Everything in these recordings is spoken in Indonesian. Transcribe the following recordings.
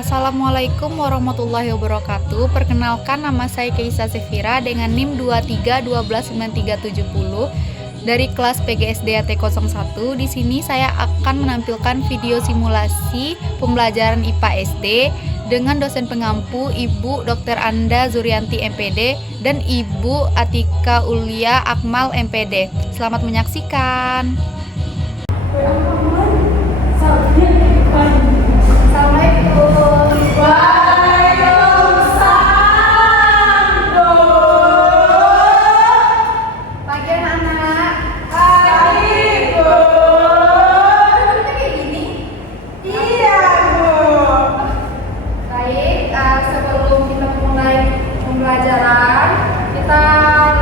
Assalamualaikum warahmatullahi wabarakatuh. Perkenalkan, nama saya Keisa Sefira dengan NIM 23129370 dari kelas PGSD AT01. Di sini saya akan menampilkan video simulasi pembelajaran IPA SD dengan dosen pengampu Ibu Dr. Anda Zurianti MPD dan Ibu Atika Ulia Akmal MPD. Selamat menyaksikan. Pembelajaran kita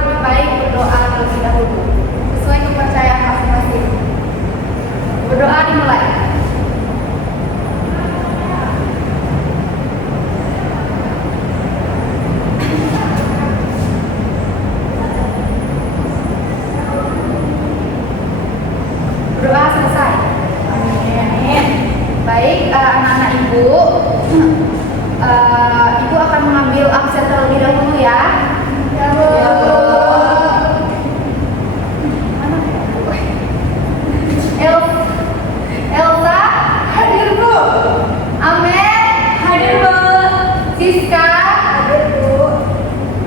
lebih baik berdoa terlebih dahulu sesuai kepercayaan masing-masing. Berdoa dimulai. Berdoa selesai. Amin. Baik, anak-anak ibu. Ibu akan mengambil absen terlebih dahulu ya. Ya, Bu. Elsa hadir, Bu. Amen hadir, Bu. Siska hadir, Bu.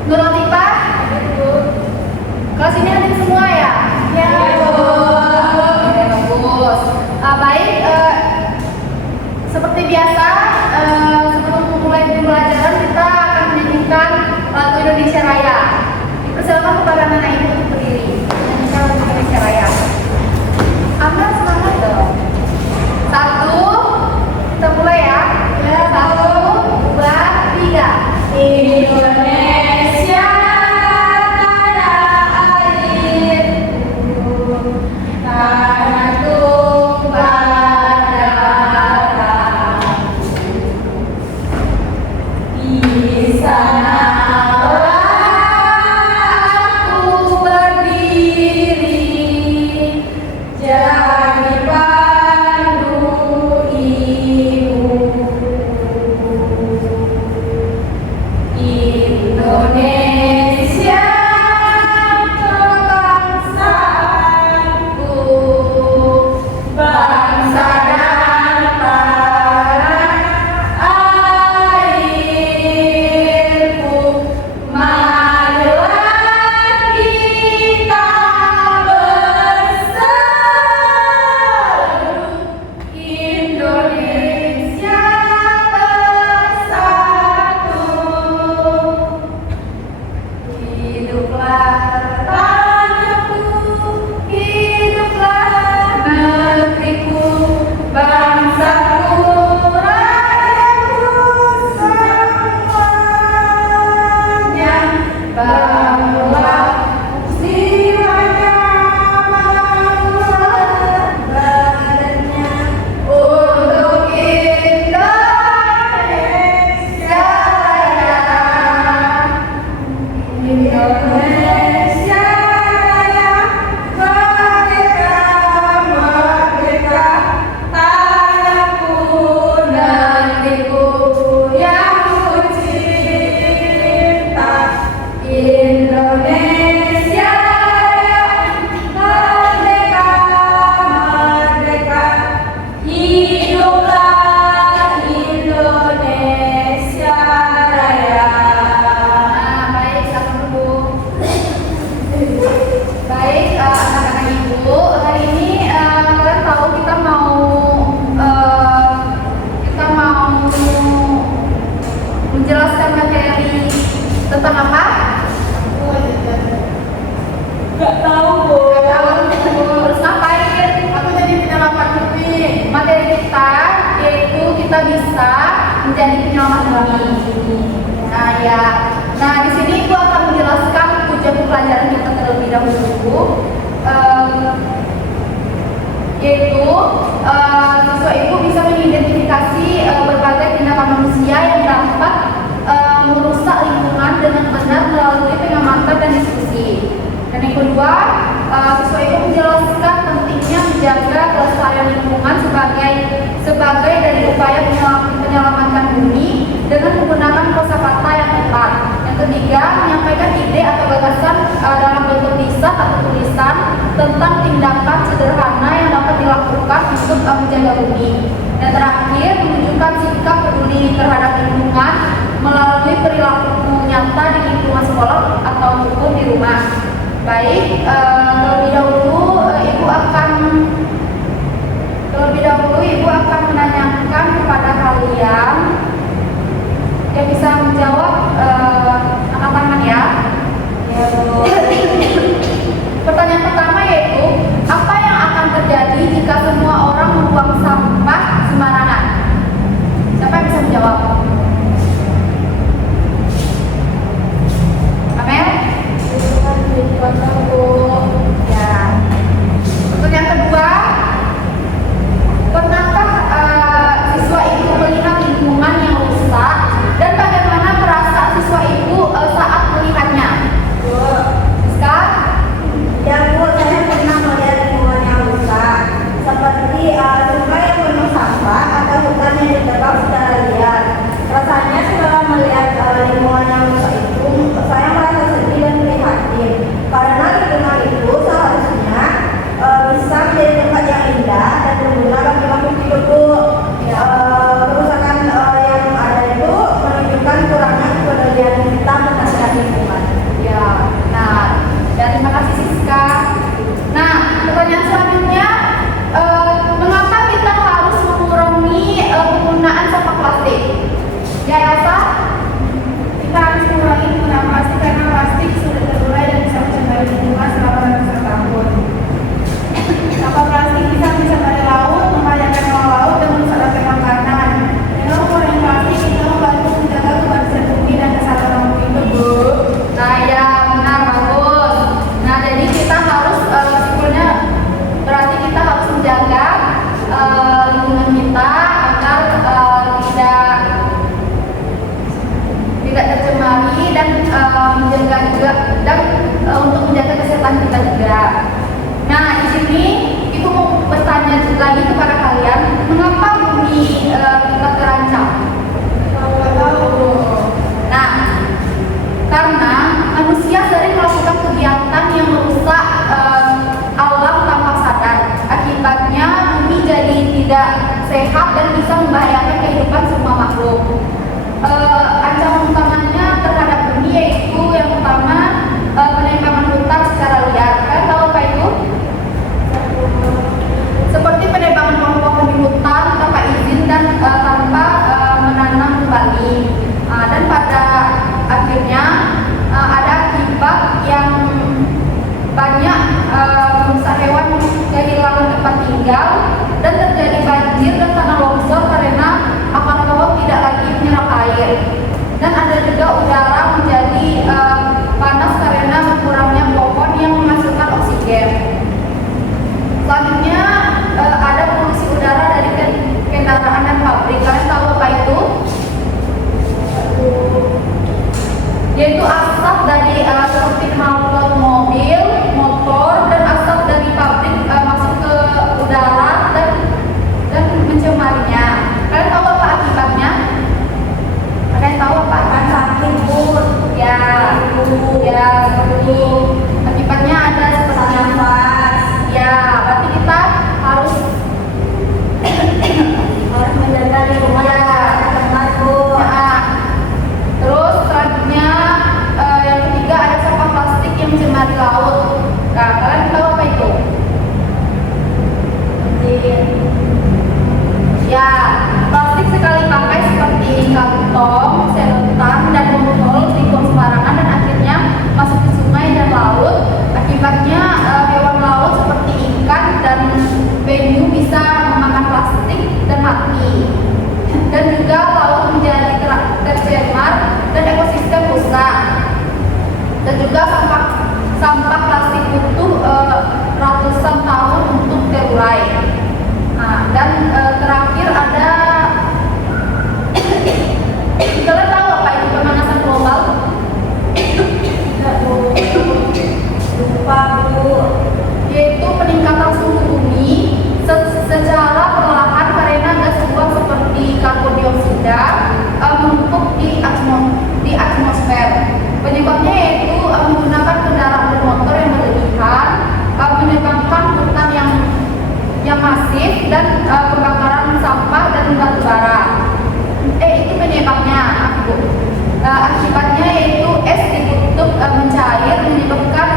Nur Latifah hadir, Bu. Kelas ini hadir semua ya? Ya, Bu. Ya, bagus. Baik, seperti biasa, sebelum memulai pembelajaran kita akan menyanyikan lagu Indonesia Raya. Dipersilakan kepada anak ibu untuk berdiri menyanyikan lagu Indonesia Raya. Amal semangat dong. Satu, kita mulai ya. Ya, 1, 2, 3. Indonesia tanah airku, tanah tumpah darahku. Di sanalah aku berdiri, jadi pandu ibu. Indonesia kebangsaanku, bangsa dan tanah airku. Marilah kita berseru, Indonesia bersatu. Hiduplah tanahku, hiduplah negeriku, bangsaku, rakyatku semuanya. Bangunlah jiwanya, bangunlah badannya untuk Indonesia Raya. Indonesia Raya, merdeka, merdeka, tanahku, negeriku yang kucinta. Indonesia Raya, merdeka, merdeka, hiduplah Indonesia Raya. Baik, satu dulu. Baik, anak-anak ibu, hari ini kalian tahu kita mau menjelaskan materi tentang apa? Gak tahu, Bu. Terus ngapain? Aku jadi penyelamat bumi. Materi kita yaitu kita bisa menjadi penyelamat bumi. Nah ya, di sini Ibu akan menjelaskan tujuan pelajaran kita terlebih dahulu, yaitu siswa Ibu bisa mengidentifikasi berbagai tindakan manusia yang dapat merusak lingkungan dengan benar melalui pengamatan dan diskusi. Dan yang kedua, siswa Ibu menjelaskan pentingnya menjaga kelestarian lingkungan sebagai dari upaya penyelamatan bumi. gagasan dalam bentuk lisan atau tulisan tentang tindakan sederhana yang dapat dilakukan untuk menjaga bumi. Dan terakhir, menunjukkan sikap peduli terhadap lingkungan melalui perilaku nyata di lingkungan sekolah ataupun di rumah. Baik, terlebih dahulu Ibu akan menanyakan kepada kalian yang bisa menjawab, angkat tangan ya. Pertanyaan pertama yaitu, apa yang akan terjadi jika semua orang membuang sampah sembarangan? Siapa yang bisa menjawab? Amel? Ya. Untuk yang kedua, pernahkah siswa itu dan batu bara. Itu penyebabnya, Bu. Akibatnya yaitu es di kutub mencair menyebabkan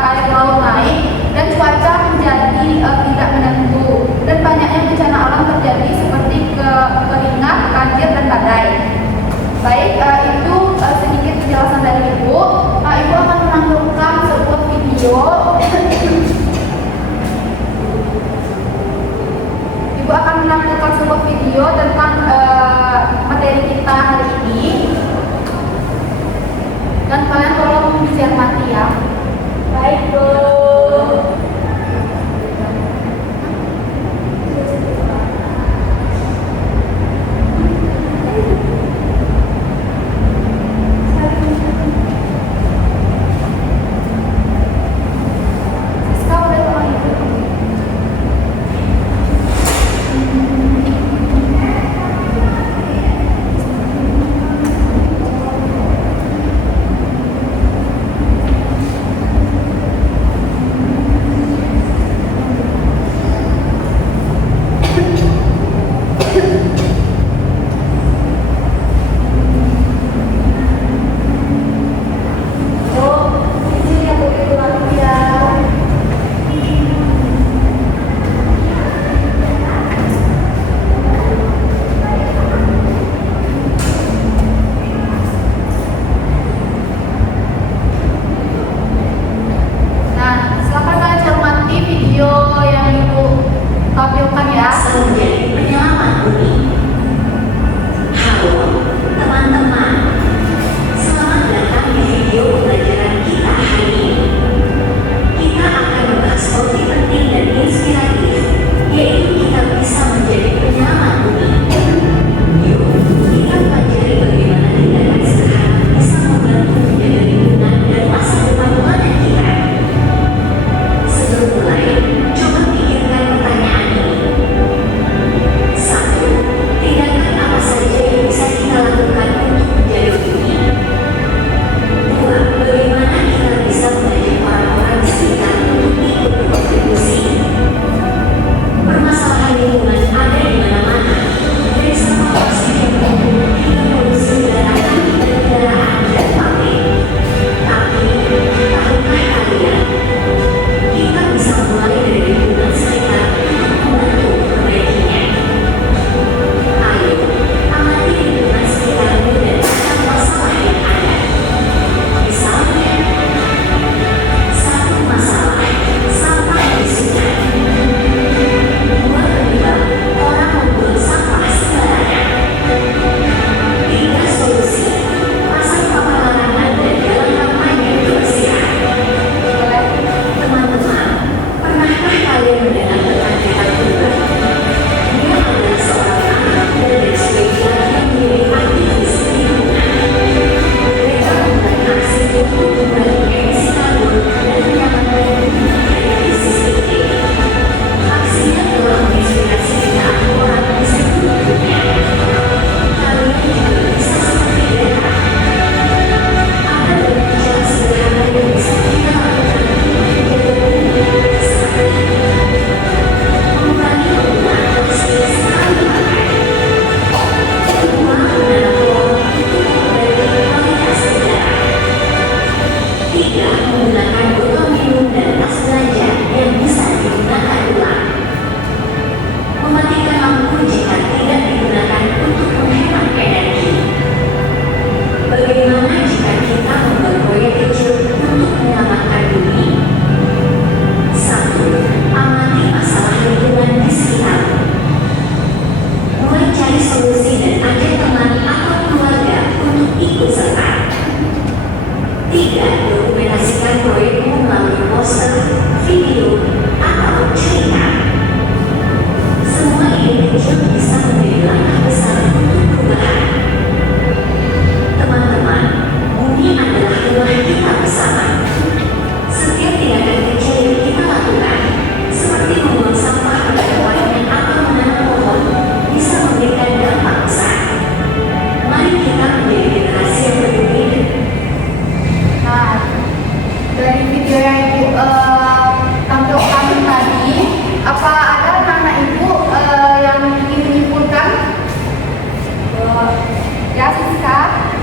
air laut naik dan cuaca menjadi tidak menentu dan banyaknya bencana alam terjadi seperti kekeringan, banjir dan badai. Baik, itu sedikit penjelasan dari Ibu. Ibu akan menampilkan sebuah video. Ibu akan menampilkan sebuah video tentang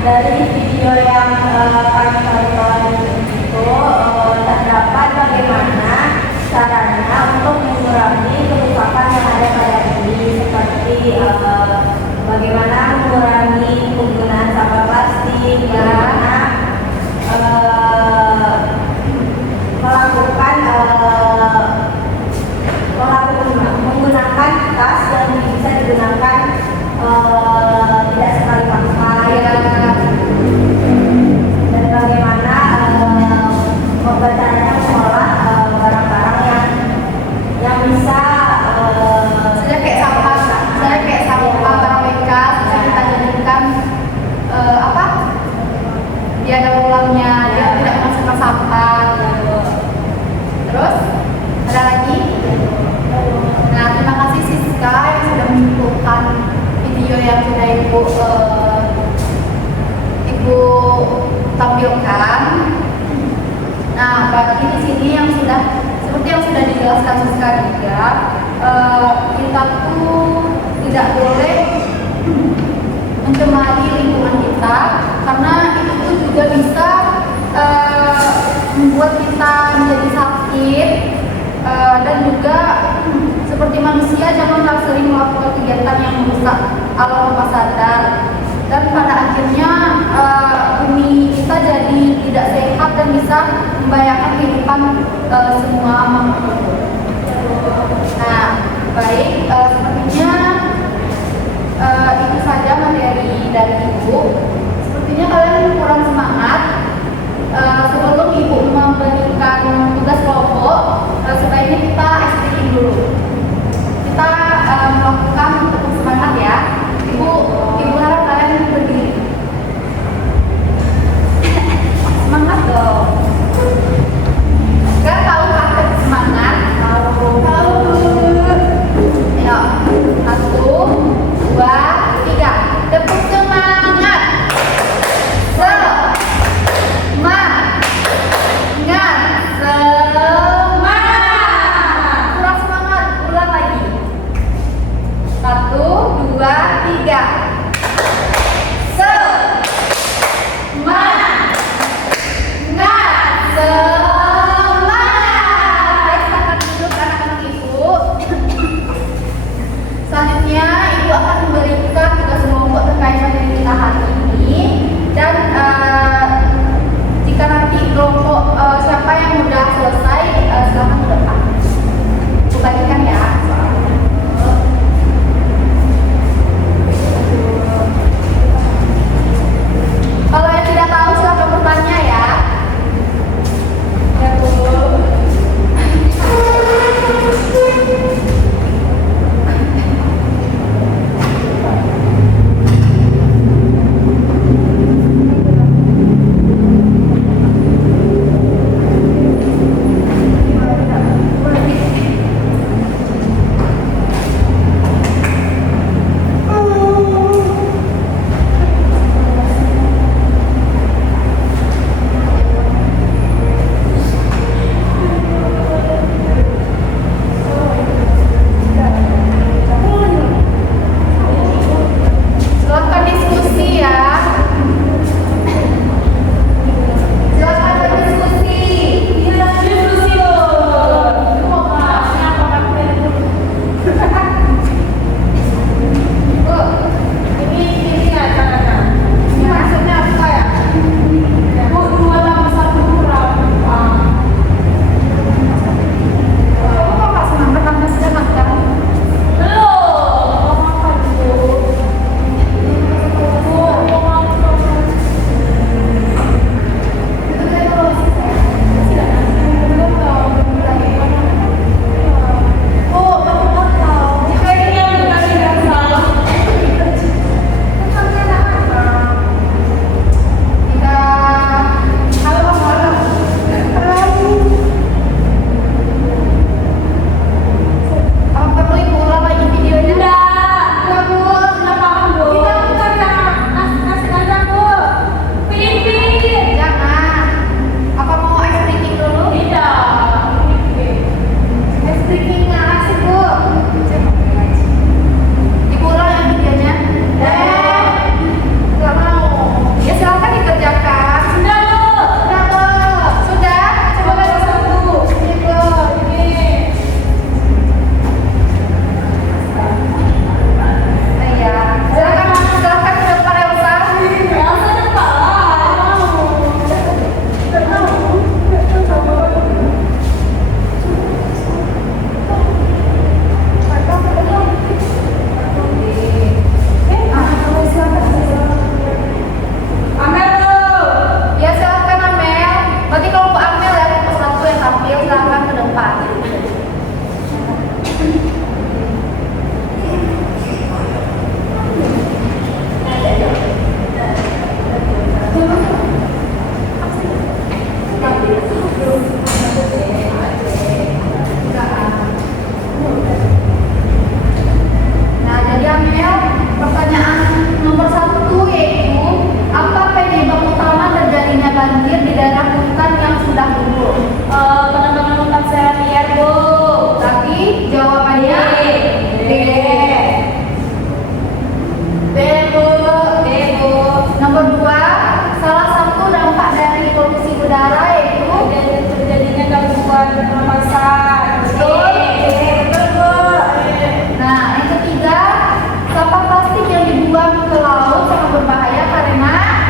dari video yang kami tonton itu terdapat bagaimana caranya untuk mengurangi kerusakan yang ada pada diri, seperti bagaimana mengurangi penggunaan sampah plastik, bagaimana menggunakan tas yang bisa digunakan tidak sekali pakai, dan bagaimana caranya mengolah barang-barang yang bisa Misalnya kayak sampah barang bekas bisa kita jadikan apa? Dia ada ulangnya, dia tidak menghasilkan sampah. Terus ada lagi? Nah, terima kasih Siska yang sudah menyimpulkan video yang sudah ibu tampilkan. Nah, berarti di sini yang sudah seperti yang sudah dijelaskan Siska juga, kita tuh tidak boleh mencemari lingkungan kita, karena itu tuh juga bisa membuat kita menjadi sakit, dan juga seperti manusia janganlah sering melakukan kegiatan yang merusak alam bawah sadar, dan pada akhirnya bumi kita jadi tidak sehat dan bisa membahayakan kehidupan semua makhluk. Nah, baik, sepertinya itu saja materi dari Ibu. Sepertinya kalian kurang semangat. Sebelum Ibu memberikan tugas kelompok, sebaiknya kita STI dulu. Kita melakukan untuk semangat ya. Ibu harap kalian berdiri. Semangat dong. Gak tahu kata semangat? Tahu. pernapasan. Betul. Betul, Bu. Nah, yang ketiga, sampah plastik yang dibuang ke laut sangat berbahaya karena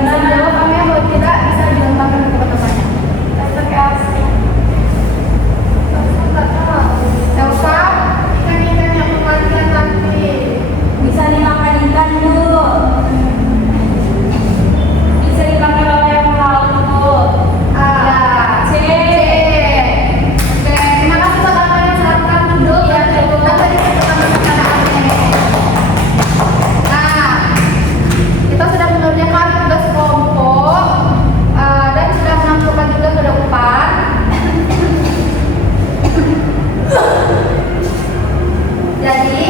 bisa dijawab kami, kalau tidak bisa dilontarkan ke teman-temannya. Elsa, ikan-ikan yang kematian nanti. Bisa dimakan ikan, Bu. Bisa dipakai oleh yang laut, Bu. C. C. Oke, terima kasih buat kalian yang silakan duduk ya. Kita tadi pertama pertanyaannya. Nah, kita sudah mengerjakan tugas kelompok dan sudah menentukan juga ke depan. Jadi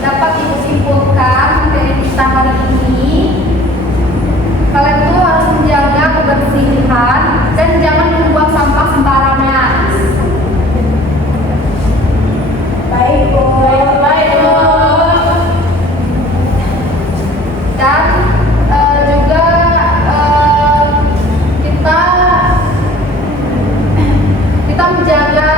dapat ibu simpulkan materi kita hari ini. Kalian tuh harus menjaga kebersihan dan jangan membuang sampah sembarangan. Baik, Bu. Baik, Bu. Dan juga kita menjaga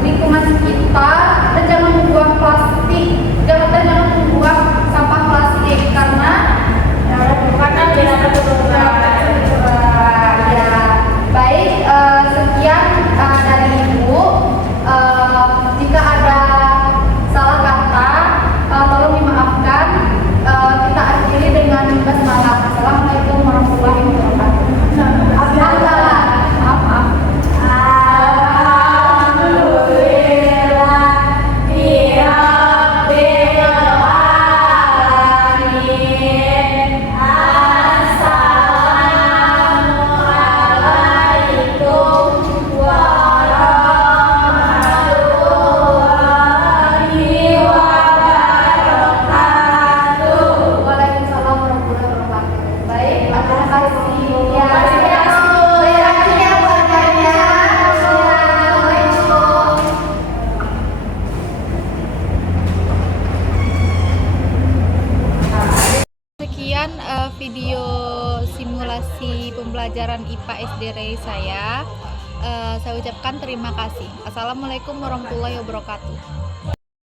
lingkungan sekitar dan jangan membuang plastik, jangan membuang sampah plastik karena tidak tertular. Ya, baik. Sekian dari Ibu. Jika ada salah kata, tolong dimaafkan. Kita akhiri dengan basmalah. Assalamualaikum warahmatullahi wabarakatuh. Maaf. Waalaikumsalam warahmatullahi wabarakatuh. Baik, terima kasih. Ya, berarti ya buat kalian. Assalamualaikum. Sekian video simulasi pembelajaran IPA SD Ray saya. Saya ucapkan terima kasih. Assalamualaikum warahmatullahi wabarakatuh.